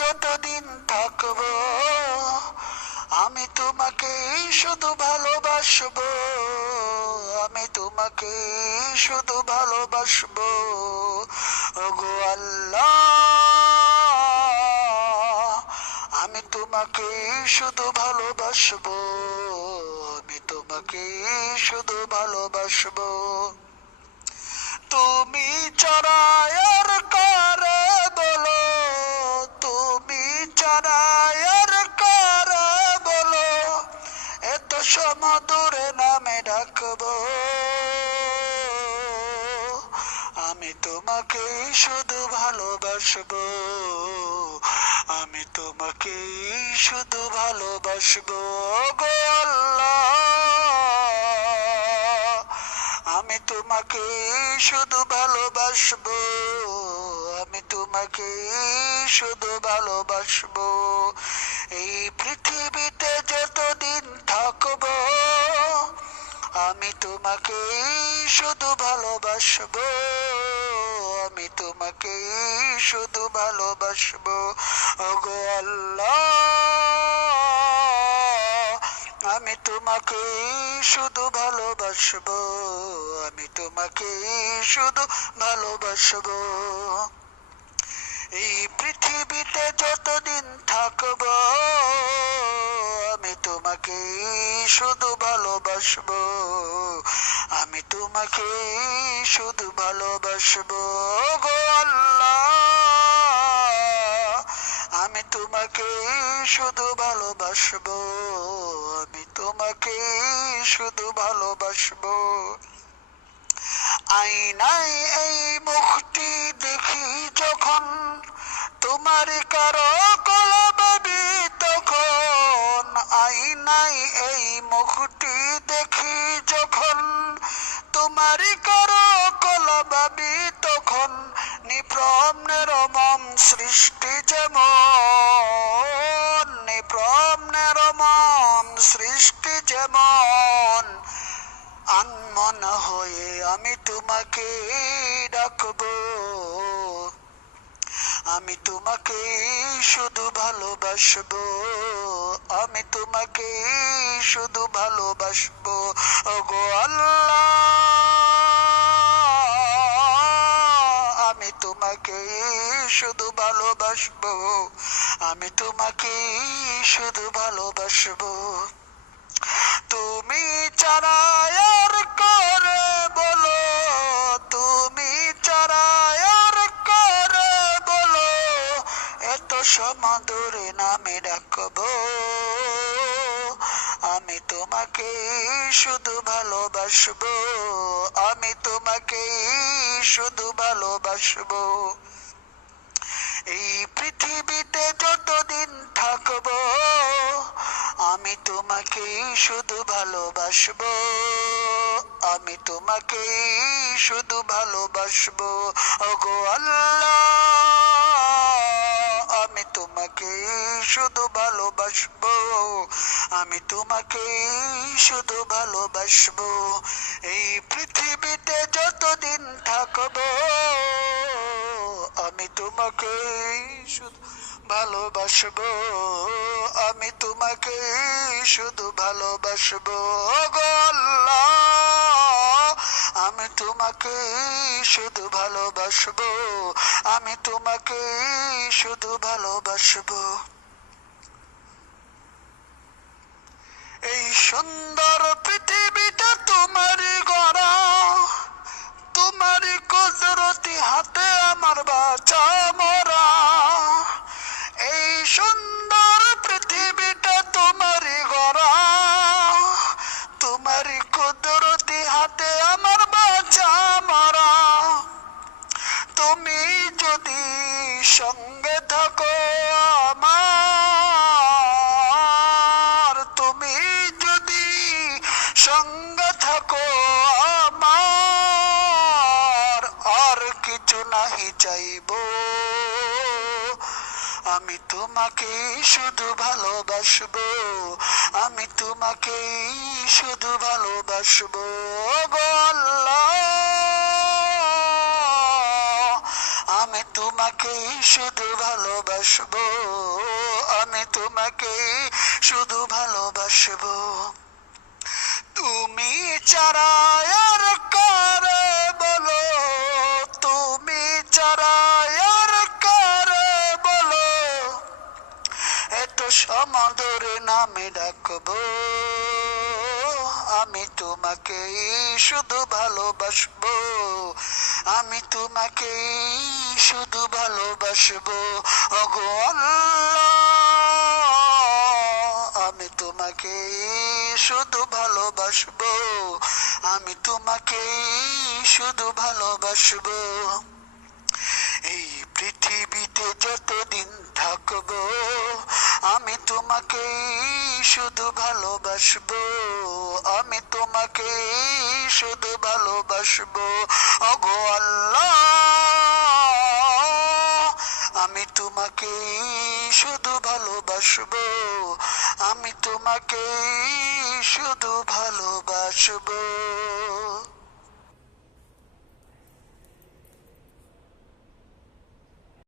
যতদিন থাকবো আমি তোমাকে শুধু ভালোবাসবো, আমি তোমাকে শুধু ভালোবাসবো। ওগো আল্লাহ, আমি তোমাকে শুধু ভালোবাসবো, আমি তোমাকে শুধু ভালোবাসবো। তুমি চড়ায় আর কারে বলো, তুমি চড়ায় আর কারে বলো, এত সমাদরে নামে ডাকবো। আমি তোমাকে শুধু ভালোবাসবো, আমি তোমাকে শুধু ভালোবাসবো। গো আল্লাহ, আমি তোমাকে শুধু ভালোবাসবো, আমি তোমাকে শুধু ভালোবাসবো। এই পৃথিবীতে যতদিন থাকবো আমি তোমাকে শুধু ভালোবাসবো, আমি তোমাকে শুধু ভালোবাসবো। ওগো আল্লাহ, আমি তোমাকে শুধু ভালোবাসবো, আমি তোমাকে শুধু ভালোবাসবো। এই পৃথিবীতে যতদিন থাকবো আমি তোমাকে শুধু ভালোবাসবো, আমি তোমাকে শুধু ভালোবাসবো। গো আল্লাহ, আমি তোমাকে শুধু ভালোবাসবো, আমি তোমাকে শুধু ভালোবাসবো। আয়নায় এই মুখটি দেখি যখন, তোমারই কারো কলবাবি তখন। আয়নায় এই মুখটি দেখি যখন, তোমারই কারো কলবাবি তখন। নিপ্রম নিরমম সৃষ্টি যেমন, নিপ্রম নিরমম সৃষ্টি যেমন, আনমন হয়ে আমি তোমাকে ডাকবো। আমি তোমাকে শুধু ভালোবাসবো, আমি তোমাকে শুধু ভালোবাসবো। ওগো আল্লাহ, আমি তোমাকে শুধু ভালোবাসবো, আমি তোমাকে শুধু ভালোবাসবো। তুমি চড়ায় আর করে বলো, তুমি চড়ায় আর করে বলো, এত সমাদরে নামে ডাকবো। আমি তোমাকে শুধু ভালোবাসবো, আমি তোমাকে শুধু ভালোবাসবো। এই পৃথিবীতে যতদিন থাকবো আমি তোমাকে শুধু ভালোবাসবো, আমি তোমাকে শুধু ভালোবাসবো। ওগো আল্লাহ, আমি তোমাকে শুধু ভালোবাসবো, আমি তোমাকে শুধু ভালোবাসবো। এই পৃথিবীতে যতদিন থাকবো আমি তোমাকে শুধু ভালোবাসবো, আমি তোমাকে শুধু ভালোবাসবো। গো আল্লাহ, আমি তোমাকে শুধু ভালোবাসবো, আমি তোমাকে শুধু ভালোবাসবো। এই সুন্দর পৃথিবীটা তোমারই গড়া, তোমারই কুদরতি হাতে আমার বাঁচা মরা। এই সুন্দর পৃথিবীটা তোমারই গড়া, তোমারই কুদরতি হাতে আমার বাঁচা মরা। তুমি যদি সঙ্গে থাকো আমার, তুমি যদি সঙ্গে থাকো আমার, আর কিছু নাহি চাইবো। আমি তোমাকে শুধু ভালোবাসবো, আমি তোমাকে শুধু ভালোবাসবো। গো আল্লাহ, আমি তোমাকে শুধু ভালোবাসবো, তোমাকে শুধু ভালোবাসবো। তুমি ছাড়া আর কারে বলো, তুমি ছাড়া আর কারে বলো, এত সমাদরে নামে ডাকবো। আমি তোমাকে শুধু ভালোবাসবো, আমি তোমাকে শুধু ভালোবাসবো। ওগো আল্লাহ, আমি তোমাকে শুধু ভালোবাসবো, আমি তোমাকে শুধু ভালোবাসবো। এই পৃথিবীতে যতদিন থাকবো আমি তোমাকে শুধু ভালোবাসবো, আমি তোমাকে শুধু ভালোবাসবো। ওগো আল্লাহ, আমি তোমাকে শুধু ভালোবাসবো, আমি তোমাকে শুধু ভালোবাসবো।